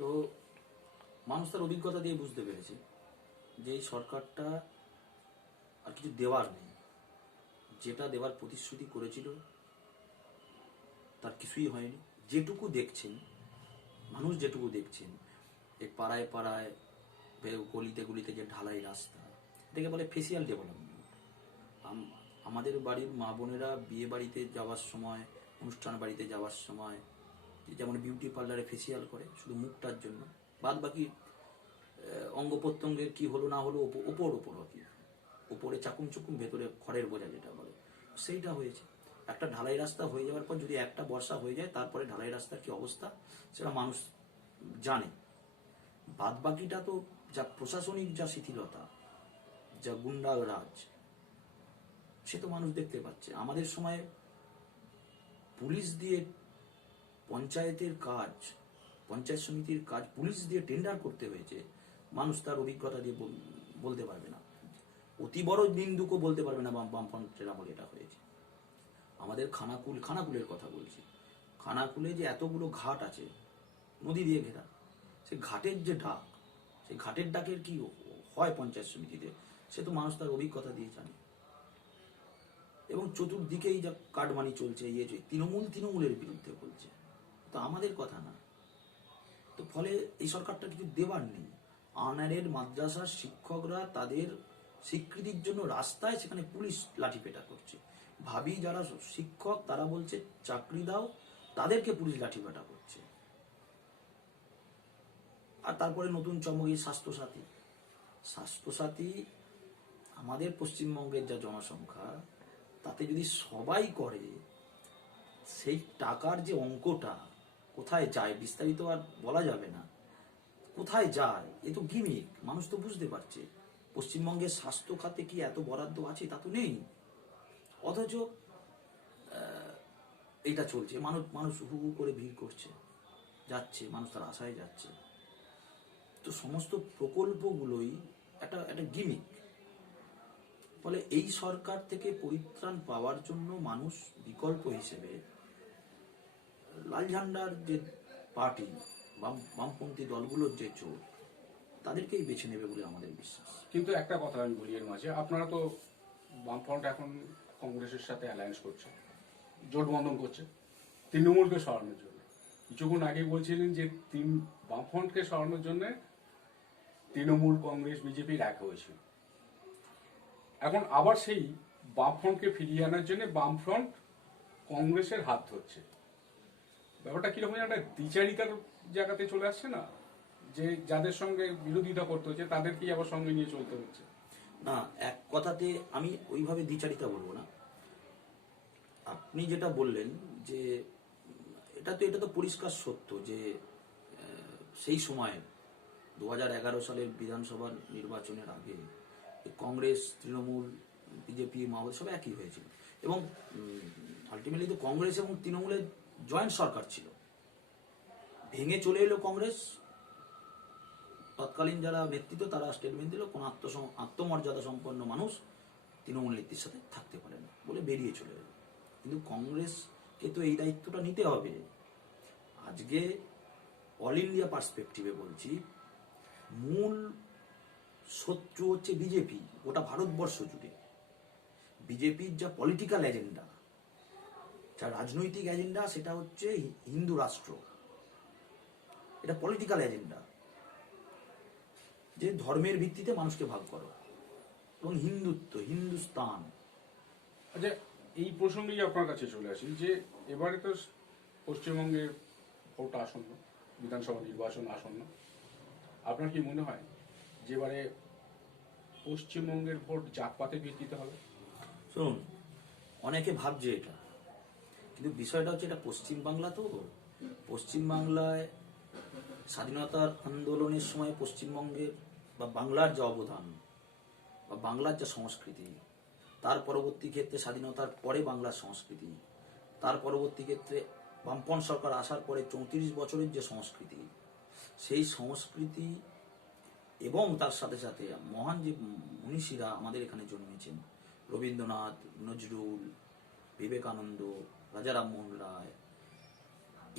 তো মানুষ তার অভিজ্ঞতা দিয়ে বুঝতে পেরেছে যে এই সরকারটা আর কিছু দেওয়ার নেই, যেটা দেওয়ার প্রতিশ্রুতি করেছিল তার কিছুই হয়নি। যেটুকু দেখছেন মানুষ, যেটুকু দেখছেন এই পাড়ায় পাড়ায় গলিতে গলিতে যে ঢালাই রাস্তা, এটাকে বলে ফেসিয়াল ডেভেলপমেন্ট। আমাদের বাড়ির মা বোনেরা বিয়ে বাড়িতে যাওয়ার সময়, অনুষ্ঠান বাড়িতে যাওয়ার সময় যেমন বিউটি পার্লারে ফেসিয়াল করে শুধু মুখটার জন্য, বাদ বাকি অঙ্গ প্রত্যঙ্গের কি হলো না হলো ওপর ওপর আর কি, ওপরে চাকুম চুকুম, ভেতরে খড়ের বোঝা যেটা বলে, সেইটা হয়েছে। একটা ঢালাই রাস্তা হয়ে যাওয়ার পর যদি একটা বর্ষা হয়ে যায়, তারপরে ঢালাই রাস্তার কি অবস্থা সেটা মানুষ জানে। বাদ বাকিটা তো যা প্রশাসনিক যা শিথিলতা, যা গুন্ডা রাজ, সে তো মানুষ দেখতে পাচ্ছে। আমাদের সময় পুলিশ দিয়ে পঞ্চায়েতের কাজ, পঞ্চায়েত সমিতির কাজ পুলিশ দিয়ে টেন্ডার করতে হয়েছে, মানুষ তার অভিজ্ঞতা দিয়ে বলতে পারবে না, অতি বড় নিন্দুকও বলতে পারবে না বামফ্রন্টের আমলে এটা হয়েছে। আমাদের খানাকুলের কথা বলছি, খানাকুলে যে এতগুলো ঘাট আছে নদী দিয়ে ঘেরা, সে ঘাটের যে ডাক, সেই ঘাটের ডাকের কি হয় পঞ্চায়েত সমিতিতে, সে তো মানুষ তার অভিজ্ঞতা দিয়ে জানে। এবং চতুর্দিকেই যা কাটমানি চলছে, তৃণমূলের বিরুদ্ধে বলছে, তো আমাদের কথা না। তো ফলে এই সরকারটা কিছু দেবার নেই। আনারের মাদ্রাসার শিক্ষকরা তাদের স্বীকৃতির জন্য রাস্তায়, সেখানে পুলিশ লাঠিপেটা করছে। ভাবি যারা শিক্ষক তারা বলছে চাকরি দাও, তাদেরকে পুলিশ লাঠিপেটা করছে। আর তারপরে নতুন চমক এই স্বাস্থ্যসাথী আমাদের পশ্চিমবঙ্গের যা জনসংখ্যা, তাতে যদি সবাই করে, সেই টাকার যে অঙ্কটা কোথায় যায় বিস্তারিত আর বলা যাবে না, কোথায় যায় এ তো গিমিক, মানুষ তো বুঝতে পারছে। পশ্চিমবঙ্গের স্বাস্থ্য খাতে কি এত বরাদ্দ আছে? তা তো নেই। অথচ এটা চলছে, মানুষ হু হু করে ভিড় করছে, যাচ্ছে, মানুষ তার আশায় যাচ্ছে। তো সমস্ত প্রকল্পগুলোই একটা গিমিক। ফলে এই সরকার থেকে পরিত্রাণ পাওয়ার জন্য মানুষ বিকল্প হিসেবে লাল ঝান্ডার যে পার্টি, বামপন্থী দলগুলোর যে জোট, তাদেরকেই বেছে নেবে বলে আমাদের বিশ্বাস। কিন্তু একটা কথা আমি বলি এর মাঝে, আপনারা তো বামফ্রন্ট এখন কংগ্রেসের সাথে অ্যালায়েন্স করছে, জোট বন্ধন করছে তৃণমূলকে সরানোর জন্য। কিছুক্ষণ আগে বলছিলেন যে বামফ্রন্টকে সরানোর জন্য তৃণমূল, কংগ্রেস, বিজেপির এক হয়েছিল। এখন আবার সেই বামফ্রন্টকে ফিরিয়ে আনার জন্য বামফ্রন্ট কংগ্রেসের হাত ধরছে। ব্যাপারটা কিরকম একটা দ্বিচারিতার জায়গাতে চলে আসছে না, যে যাদের সঙ্গে বিরোধিতা করতে হচ্ছে তাদেরকেই আবার সঙ্গে নিয়ে চলতে হচ্ছে। না, এক কথাতে আমি ওইভাবে দ্বিচারিতা বলবো না। আপনি যেটা বললেন যে এটা তো পরিষ্কার সত্য যে সেই সময় 2011 সালের বিধানসভা নির্বাচনের আগে কংগ্রেস, তৃণমূল, বিজেপি, মাওবাদী সব একই হয়েছিল। এবং আলটিমেটলি তো কংগ্রেস এবং তৃণমূলের জয়েন্ট সরকার ছিল। ভেঙে চলে এলো কংগ্রেস, তৎকালীন যারা নেতৃত্ব তারা স্টেটমেন্ট দিল, কোন আত্মমর্যাদা সম্পন্ন মানুষ তৃণমূল নেত্রীর সাথে থাকতে পারে না বলে বেরিয়ে চলে এলো। কিন্তু কংগ্রেসকে তো এই দায়িত্বটা নিতে হবে। আজকে অল ইন্ডিয়া পার্সপেক্টিভে বলছি, মূল শত্রু হচ্ছে বিজেপি। গোটা ভারতবর্ষ জুড়ে বিজেপির যা পলিটিক্যাল এজেন্ডা, যা রাজনৈতিক এজেন্ডা, সেটা হচ্ছে হিন্দু রাষ্ট্র। এটা পলিটিক্যাল এজেন্ডা, যে ধর্মের ভিত্তিতে মানুষকে ভাগ করো, এবং হিন্দুত্ব, হিন্দুস্তান। আচ্ছা, এই প্রসঙ্গেই আপনার কাছে চলে আসি যে এবারে তো পশ্চিমবঙ্গের ভোট আসন্ন, বিধানসভা নির্বাচন আসন্ন। আপনার কি মনে হয় যে এবারে পশ্চিমবঙ্গের ভোট জাতপাতের ভিত্তিতে হবে? শুনুন, অনেকে ভাবছে এটা, কিন্তু বিষয়টা হচ্ছে এটা পশ্চিমবাংলা। তো পশ্চিমবাংলায় স্বাধীনতার আন্দোলনের সময় পশ্চিমবঙ্গের বা বাংলার যে অবদান বা বাংলার যে সংস্কৃতি, তার পরবর্তী ক্ষেত্রে স্বাধীনতার পরে বাংলার সংস্কৃতি, তার পরবর্তী ক্ষেত্রে বামপন্থ সরকার আসার পরে 34 বছরের যে সংস্কৃতি, সেই সংস্কৃতি এবং তার সাথে সাথে মহান যে মনীষীরা আমাদের এখানে জন্মেছেন, রবীন্দ্রনাথ, নজরুল, বিবেকানন্দ, রাজা রামমোহন রায়,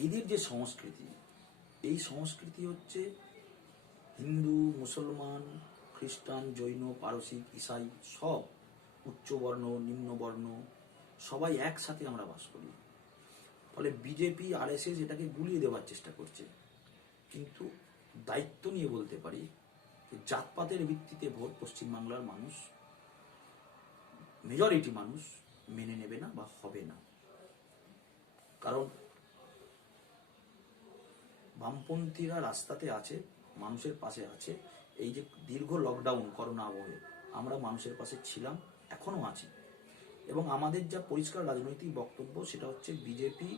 এদের যে সংস্কৃতি, এই সংস্কৃতি হচ্ছে হিন্দু, মুসলমান, খ্রিস্টান, জৈন, পারসিক, ইসাই সব, উচ্চবর্ণ, নিম্নবর্ণ, সবাই একসাথে আমরা বাস করি। ফলে বিজেপি, আরএসএস এটাকে গুলিয়ে দেওয়ার চেষ্টা করছে। কিন্তু দায়িত্ব নিয়ে বলতে পারি যে জাতপাতের ভিত্তিতে ভোট পশ্চিমবাংলার মানুষ, মেজরিটি মানুষ মেনে নেবে না বা হবে না। কারণ বামপন্থীরা রাস্তাতে আছে, মানুষের পাশে আছে। এই যে দীর্ঘ লকডাউন, করোনা আবহে আমরা মানুষের পাশে ছিলাম, এখনো আছি। এবং আমাদের যা পরিষ্কার রাজনৈতিক বক্তব্য সেটা হচ্ছে বিজেপি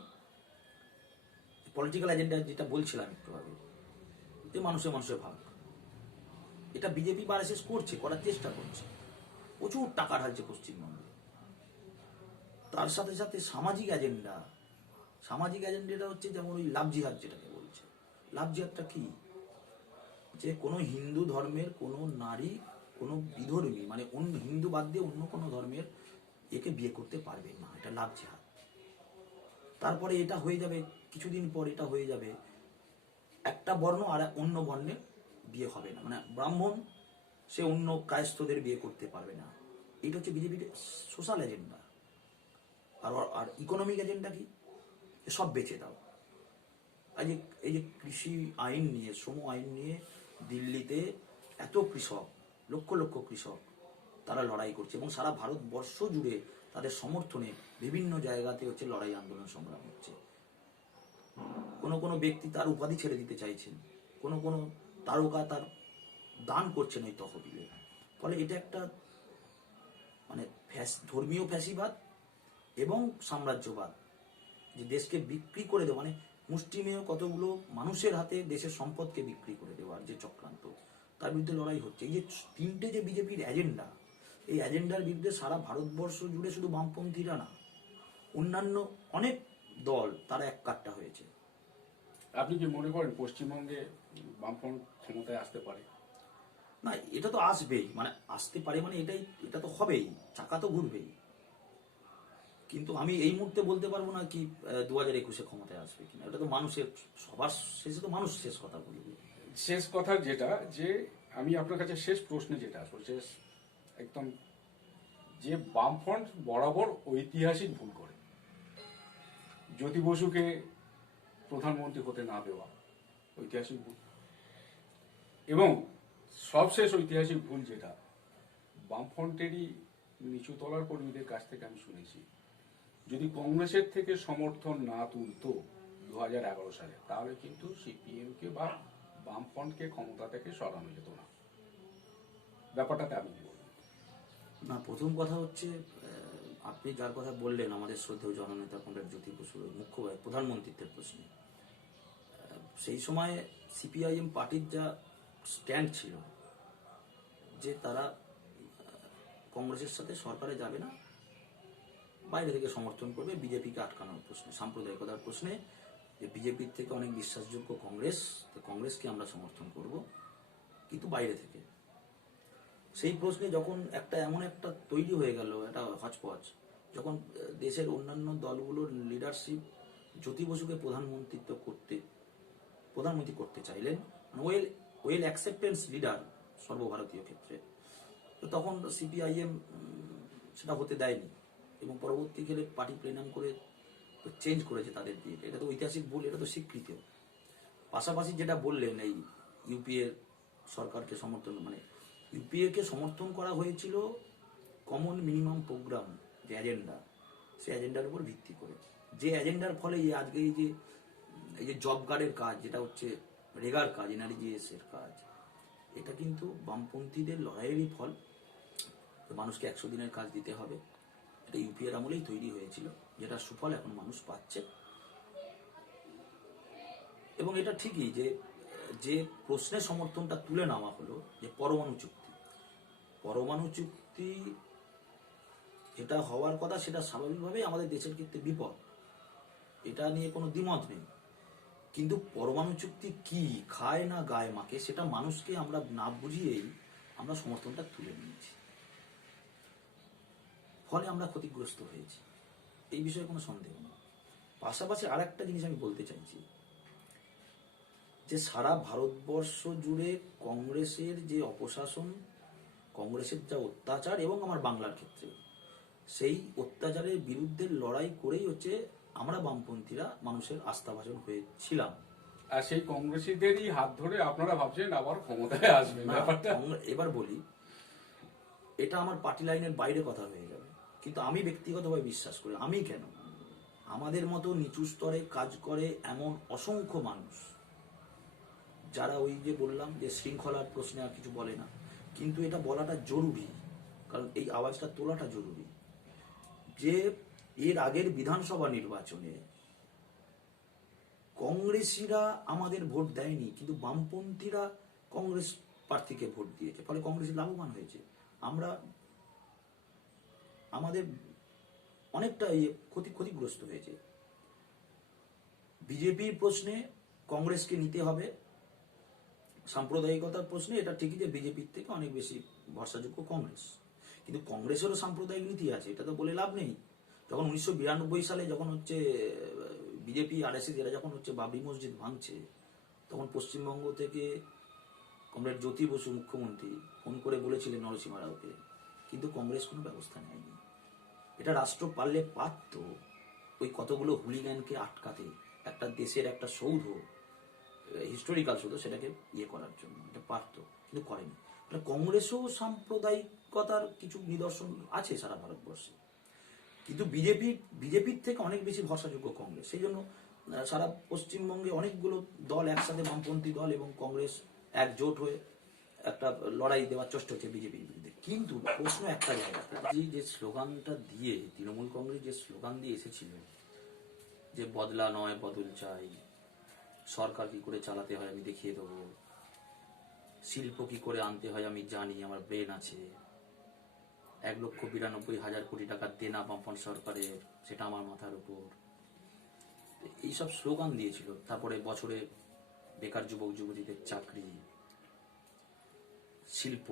পলিটিক্যাল এজেন্ডা, যেটা বলছিলাম একটু আগে, যে মানুষের মানুষের ভাগ, এটা বিজেপি বা আরএসএস করছে, করার চেষ্টা করছে, প্রচুর টাকা ঢালছে পশ্চিমবঙ্গে। তার সাথে সাথে সামাজিক এজেন্ডাটা হচ্ছে যেমন ওই লাভ জিহাদ যেটাকে বলছে। লাভ জিহাদটা কি? যে কোনো হিন্দু ধর্মের কোনো নারী, কোনো বিধর্মী, মানে অন্য হিন্দু বাদ দিয়ে অন্য কোনো ধর্মের একে বিয়ে করতে পারবে না, এটা লাভ জিহাদ। তারপরে এটা হয়ে যাবে, কিছুদিন পর এটা হয়ে যাবে একটা বর্ণ আর অন্য বর্ণের বিয়ে হবে না, মানে ব্রাহ্মণ সে অন্য কায়স্থদের বিয়ে করতে পারবে না। এটা হচ্ছে বিজেপির সোশ্যাল এজেন্ডা। আর আর ইকোনমিক এজেন্ডা কি? সব বেচে দাও। এই যে কৃষি আইন নিয়ে, শ্রম আইন নিয়ে দিল্লিতে এত কৃষক, লক্ষ লক্ষ কৃষক তারা লড়াই করছে, এবং সারা ভারতবর্ষ জুড়ে তাদের সমর্থনে বিভিন্ন জায়গাতে হচ্ছে লড়াই, আন্দোলন, সংগ্রাম হচ্ছে। কোনো কোনো ব্যক্তি তার উপাধি ছেড়ে দিতে চাইছেন, কোনো কোনো তারকা তার দান করছেন ওই তহবিলে। ফলে এটা একটা মানে ধর্মীয় ফ্যাসিবাদ এবং সাম্রাজ্যবাদ, যে দেশকে বিক্রি করে দেওয়া, মানে মুষ্টিমেয় কতগুলো মানুষের হাতে দেশের সম্পদকে বিক্রি করে দেওয়ার যে চক্রান্ত, তার বিরুদ্ধে লড়াই হচ্ছে। এই যে তিনটে যে বিজেপির এজেন্ডা, এই এজেন্ডার বিরুদ্ধে সারা ভারতবর্ষ জুড়ে শুধু বামপন্থীরা না, অন্যান্য অনেক দল তারা এক কাট্টা হয়েছে। আপনি কি মনে করেন পশ্চিমবঙ্গে বামফ্রন্ট ক্ষমতায় আসতে পারে? না, এটা তো আসবেই, মানে আসতে পারে, মানে এটা তো হবেই, চাকা তো ঘুরবেই। কিন্তু আমি এই মুহূর্তে বলতে পারবো না কি 2021-এ ক্ষমতায় আসবে কিনা। এটা তো মানুষের, সবার শেষে তো মানুষ শেষ কথা বলবে। শেষ কথা যেটা, যে আমি আপনার কাছে শেষ প্রশ্নে যেটা আসবো, শেষ একদম, যে বামফ্রন্ট বরাবর ঐতিহাসিক ভুল করে, জ্যোতি বসুকে প্রধানমন্ত্রী হতে না দেওয়া ঐতিহাসিক ভুল, এবং সবশেষ ঐতিহাসিক ভুল যেটা বামফ্রন্টেরই নিচু তলার কর্মীদের কাছ থেকে আমি শুনেছি, যদি কংগ্রেসের থেকে সমর্থন না তুলতো 2011 সালে, তাহলে কিন্তু সিপিএমকে বা বামফ্রন্টকে ক্ষমতা থেকে সরানো যেত না। ব্যাপারটাতে আমি কি বলবো? না, প্রথম কথা হচ্ছে আপনি যার কথা বললেন, আমাদের শ্রদ্ধেয় জননেতা কমরেড জ্যোতি বসুর মুখ্য প্রধানমন্ত্রীত্বের প্রশ্নে, সেই সময় সিপিআইএম পার্টির যা স্ট্যান্ড ছিল যে তারা কংগ্রেসের সাথে সরকারে যাবে না, বাইরে থেকে সমর্থন করবে বিজেপিকে আটকানোর প্রশ্নে, সাম্প্রদায়িকতার প্রশ্নে, যে বিজেপির থেকে অনেক বিশ্বাসযোগ্য কংগ্রেস, তো কংগ্রেসকে আমরা সমর্থন করব, কিন্তু বাইরে থেকে। সেই প্রশ্নে যখন এমন একটা তৈরি হয়ে গেল, একটা হচপচ, যখন দেশের অন্যান্য দলগুলোর লিডারশিপ জ্যোতি বসুকে প্রধানমন্ত্রী করতে চাইলেন, মানে ওয়েল অ্যাকসেপ্টেন্স লিডার সর্বভারতীয় ক্ষেত্রে, তো তখন সিপিআইএম সেটা হতে দেয়নি, এবং পরবর্তীকালে পার্টি প্লেনাম করে তো চেঞ্জ করেছে তাদের দিয়ে। এটা তো ঐতিহাসিক ভুল, এটা তো স্বীকৃত। পাশাপাশি যেটা বললেন, এই ইউপিএ সরকারকে সমর্থন, মানে ইউপিএ কে সমর্থন করা হয়েছিল কমন মিনিমাম প্রোগ্রাম যে এজেন্ডা, সেই এজেন্ডার উপর ভিত্তি করে, যে এজেন্ডার ফলে আজকে এই যে জব কার্ডের কাজ, যেটা হচ্ছে রেগার কাজ, এনআরজিএস এর কাজ, এটা কিন্তু বামপন্থীদের লড়াইয়েরই ফল। মানুষকে 100 দিনের কাজ দিতে হবে, এটা ইউপিএর আমলেই তৈরি হয়েছিল, যেটা সুফল এখন মানুষ পাচ্ছে। এবং এটা ঠিকই যে প্রশ্নের সমর্থনটা তুলে নেওয়া হলো, যে পরমাণু চুক্তি যেটা হওয়ার কথা, সেটা স্বাভাবিকভাবেই আমাদের দেশের ক্ষেত্রে বিপদ, এটা নিয়ে কোনো দ্বিমত নেই। কিন্তু পরমাণু চুক্তি কি খায় না গায়ে মাকে, সেটা মানুষকে আমরা না বুঝিয়েই আমরা সমর্থনটা তুলে নিয়েছি, ফলে আমরা ক্ষতিগ্রস্ত হয়েছি, এই বিষয়ে কোনো সন্দেহ নেই। পাশাপাশি আর একটা জিনিস আমি বলতে চাইছি, যে সারা ভারতবর্ষ জুড়ে কংগ্রেসের যে অপশাসন, কংগ্রেসের যা অত্যাচার, এবং আমার বাংলার ক্ষেত্রে সেই অত্যাচারের বিরুদ্ধে লড়াই করেই হচ্ছে আমরা বামপন্থীরা মানুষের আস্থাভাজন হয়েছিলাম। আর সেই কংগ্রেসীদেরই হাত ধরে আপনারা ভাবছেন আবার ক্ষমতায় আসবেন, না, ব্যাপারটা এবার বলি, এটা আমার পার্টি লাইনের বাইরে কথা হয়ে যাবে, কিন্তু আমি ব্যক্তিগতভাবে বিশ্বাস করি, আমি কেন, আমাদের মতো নিচু স্তরে কাজ করে এমন অসংখ্য মানুষ যারা ওই যে বললাম যে শৃঙ্খলার প্রশ্নে আর কিছু বলে না, কিন্তু এটা বলাটা জরুরি, কারণ এই আওয়াজটা তোলাটা জরুরি, যে এর আগের বিধানসভা নির্বাচনে কংগ্রেসীরা আমাদের ভোট দেয়নি, কিন্তু বামপন্থীরা কংগ্রেস প্রার্থীকে ভোট দিয়েছে, ফলে কংগ্রেস লাভবান হয়েছে। আমরা আমাদের অনেকটা ক্ষতিগ্রস্ত হয়েছে। বিজেপির প্রশ্নে কংগ্রেসকে নিতে হবে, সাম্প্রদায়িকতার প্রশ্নে এটা ঠিকই যে বিজেপির থেকে অনেক বেশি ভরসাযোগ্য কংগ্রেস, কিন্তু কংগ্রেসেরও সাম্প্রদায়িক নীতি আছে, এটা তো বলে লাভ নেই। যখন 1992 সালে যখন হচ্ছে বিজেপি আরএসএস এরা যখন হচ্ছে বাবরি মসজিদ ভাঙছে, তখন পশ্চিমবঙ্গ থেকে কমরেড জ্যোতি বসু মুখ্যমন্ত্রী ফোন করে বলেছিলেন নরসিংহ রাওকে, কিন্তু কংগ্রেস কোনো ব্যবস্থা নেয়নি। এটা রাষ্ট্র পারলে পারত ওই কতগুলো হুলিগ্যানকে আটকাতে, একটা দেশের একটা সৌধ, হিস্টোরিক্যাল সৌধ, সেটাকে ইয়ে করার জন্য এটা পারত, কিন্তু করেনি। এটা কংগ্রেসও সাম্প্রদায়িকতার কিছু নিদর্শন আছে সারা ভারতবর্ষে, কিন্তু বিজেপির থেকে অনেক বেশি ভরসাযোগ্য কংগ্রেস। সেই জন্য সারা পশ্চিমবঙ্গে অনেকগুলো দল একসাথে, বামপন্থী দল এবং কংগ্রেস একজোট হয়ে একটা লড়াই দেওয়ার চেষ্টা হচ্ছে বিজেপির বিরুদ্ধে। কিন্তু প্রশ্ন একটা জায়গাতে, যে স্লোগানটা দিয়ে তৃণমূল কংগ্রেস যে স্লোগান দিয়ে এসেছিল যে বদলা নয় বদল চাই, সরকার কি করে চালাতে হয় আমি দেখিয়ে দেবো, শিল্প কি করে আনতে হয় আমি জানি, আমার ব্রেন আছে, 1,92,000 কোটি টাকার দেনা বামফ্রন্ট সরকারের, সেটা আমার মাথার উপর, এইসব স্লোগান দিয়েছিল। তারপরে বছরে বেকার যুবক যুবতীদের চাকরি, শিল্প,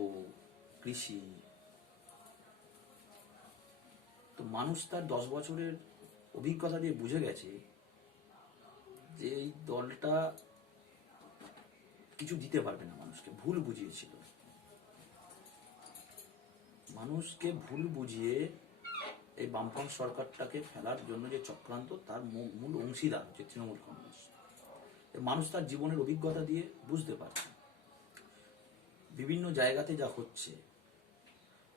কৃষি। তো মানুষ তার 10 বছরের অভিজ্ঞতা দিয়ে বুঝে গেছে যে এই দলটা কিছু দিতে পারবে না মানুষকে, ভুল বুঝিয়েছিল। মানুষকে ভুল বুঝিয়ে এই বামফ্রন্ট সরকারটাকে ফেলার জন্য যে চক্রান্ত, তার মূল অংশীদার হচ্ছে তৃণমূল কংগ্রেস। মানুষ তার জীবনের অভিজ্ঞতা দিয়ে বুঝতে পারছে বিভিন্ন জায়গাতে যা হচ্ছে।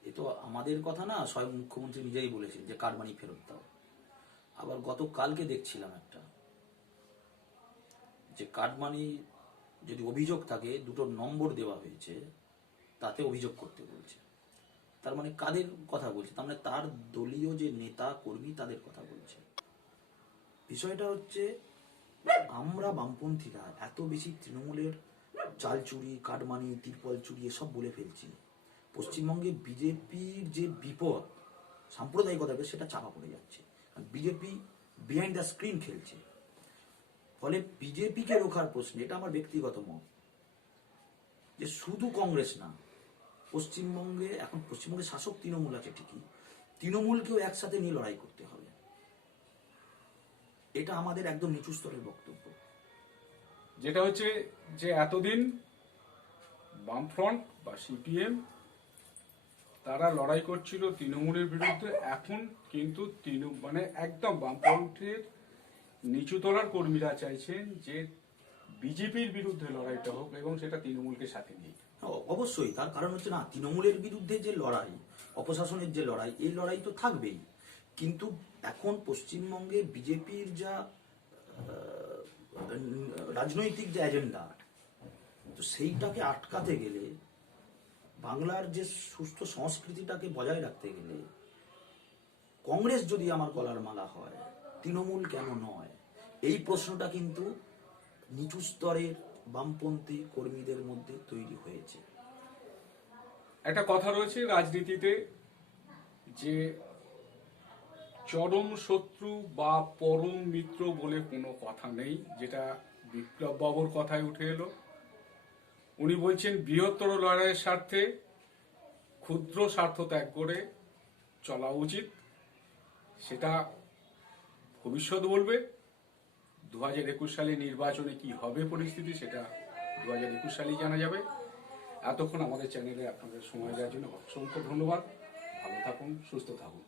এ তো আমাদের কথা না, স্বয়ং মুখ্যমন্ত্রী নিজেই বলেছেন যে কাটমানি ফেরত দাও। আবার গতকালকে দেখছিলাম একটা, যে কাটমানি যদি অভিযোগ থাকে, 2টো নম্বর দেওয়া হয়েছে, তাতে অভিযোগ করতে বলছে। তার মানে কাদের কথা বলছে? তার মানে তার দলীয় যে নেতা কর্মী তাদের কথা বলছে। বিষয়টা হচ্ছে, আমরা বামপন্থীরা এত বেশি তৃণমূলের চাল চুরি, কাটমানি, তিরপল চুরি এসব বলে ফেলছি, পশ্চিমবঙ্গে বিজেপির যে বিপদ সাম্প্রদায়িকতাকে, সেটা চাপা পড়ে যাচ্ছে। বিজেপি বিহাইন্ড দ্য স্ক্রিন খেলছে, ফলে বিজেপিকে রোখার প্রশ্নে, এটা আমার ব্যক্তিগত মত, যে শুধু কংগ্রেস না, পশ্চিমবঙ্গে এখন পশ্চিমবঙ্গে শাসক তৃণমূল আছে ঠিকই, তৃণমূলকেও একসাথে নিয়ে লড়াই করতে হবে। এটা আমাদের একদম নিচু স্তরের বক্তব্য। যেটা হচ্ছে যে এতদিন বামফ্রন্ট বা সিপিএম তারা লড়াই করছিল তৃণমূলের বিরুদ্ধে, এখন কিন্তু মানে একদম বামফ্রন্টের নিচু তলার কর্মীরা চাইছেন যে বিজেপির বিরুদ্ধে লড়াইটা হোক, এবং সেটা তৃণমূলকে সাথে নিয়ে। অবশ্যই, তার কারণ হচ্ছে না, তৃণমূলের বিরুদ্ধে যে লড়াই, অপশাসনের যে লড়াই, এই লড়াই তো থাকবেই, কিন্তু এখন পশ্চিমবঙ্গে বিজেপির যা রাজনৈতিক যে এজেন্ডা, তো সেইটাকে আটকাতে গেলে, বাংলার যে সুস্থ সংস্কৃতিটাকে বজায় রাখতে গেলে, কংগ্রেস যদি আমার গলার মালা হয়, তৃণমূল কেন নয়? এই প্রশ্নটা কিন্তু নিচু স্তরের বামপন্থী কর্মীদের মধ্যে তৈরি হয়েছে। একটা কথা রয়েছে রাজনীতিতে, যে চরম শত্রু বা পরম মিত্র বলে কোনো কথা নেই, যেটা বিপ্লব বাবুর কথায় উঠে এলো। উনি বলছেন বৃহত্তর লড়াইয়ের স্বার্থে ক্ষুদ্র স্বার্থ ত্যাগ করে চলা উচিত। সেটা ভবিষ্যৎ বলবে। 2021 সালে নির্বাচনে কি হবে পরিস্থিতি সেটা 2021 সালেই জানা যাবে। এতক্ষণ আমাদের চ্যানেলে আপনাদের সময় দেওয়ার জন্য অসংখ্য ধন্যবাদ। ভালো থাকুন, সুস্থ থাকুন।